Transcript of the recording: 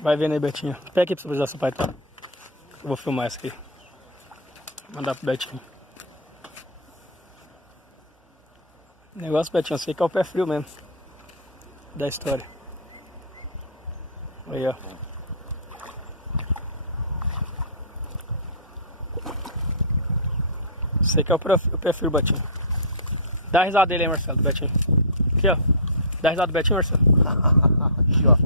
Vai vendo aí, Betinho. Pega aqui pra você precisar seu pai, tá? Eu vou filmar isso aqui. Mandar pro Betinho. O negócio, Betinho, eu sei que é o pé frio mesmo. Da história. Aí, ó. Sei que é o pé frio, Betinho. Dá a risada dele aí, Marcelo, do Betinho. Aqui, ó. Dá a risada do Betinho, Marcelo. Aqui, ó.